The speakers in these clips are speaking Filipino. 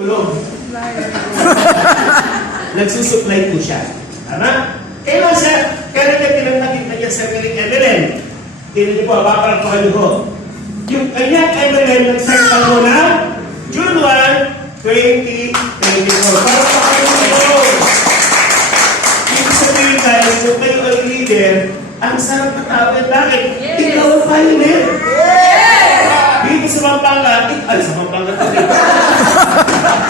Tulog. Nagsusupply po siya. Tama? Kailan siya? Kailan niya pinagkakita niya sa sariling MLM? Tingnan niyo po, bakalakpakan niyo po. Yung kanyang MLM nag-set pa mo na June 1, 2024. Bakalakpakan niyo po. Ibig sabihin guys, kung kayo ay leader, ang sarap na tao. Bakit? Ikaw ang pioneer. Dito sa Pampanga, sa Pampanga dito.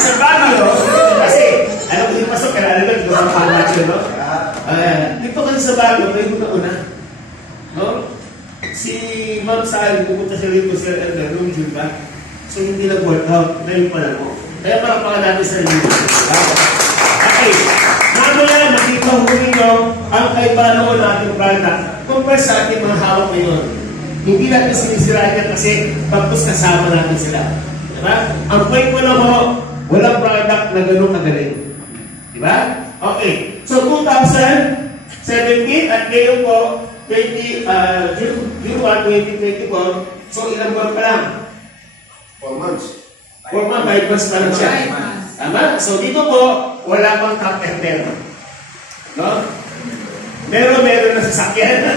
Sa Baguio, kasi, alam ko yung pasok, kaya alam ko, ito ang Pampanga, no? Dito kasi sa Baguio, may una-una. No? Si Ma'am Sally, pupunta siya rito sa noong June ba? So, hindi nag-workout. Ngayon pa lang mo. Kaya parang natin sa inyo. Okay. Mamaya, makita ko ninyo ang kaibahan ng ating product compare sa ating mga hawak ngayon. Hindi natin sinisiraan yan kasi tapos kasama natin sila. Diba? Ang point ko na mo, walang product na gano'ng kagaling. Diba? Okay. So, 2017 at ngayon po, June 1, 2024, so ilang buwan pa lang? 4 months. 4 months, 5 months pa lang siya. Tama? So, dito po, wala pang top 10. No? Meron na sasakyan.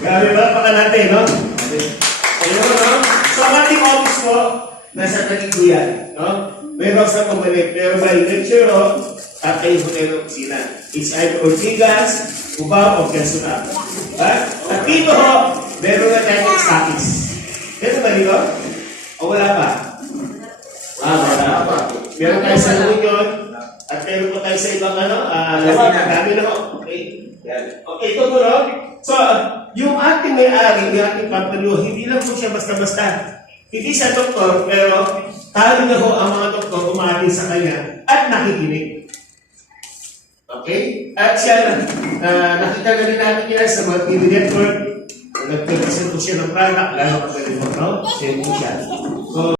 Grabe ba? Paka natin, no? Ayun, no? So, ang ating office po, nasa Tagiguyan, no? Meron sa kumbalik, pero by lecture, no? At kayo hotel ng opisina. It's either Ortigas, Cubao, o Quezon. At dito, meron na tayo stockies. Meron ba dito? O wala pa? Wala pa. Meron tayo sa Union, at meron po tayo sa ibang dami na ho. Okay? Yan. Okay, ito po, no? So, yung ating may-ari, yung ating company, hindi lang po siya basta-basta. Hindi siya doktor, pero talo na ho ang mga doktor umaamin sa kanya at nakikinig. Okay? At siya, nakita na rin natin yan sa mga TV network. Nag-present po siya ng product, lalo ka pwede mo, no? Siya po siya. So,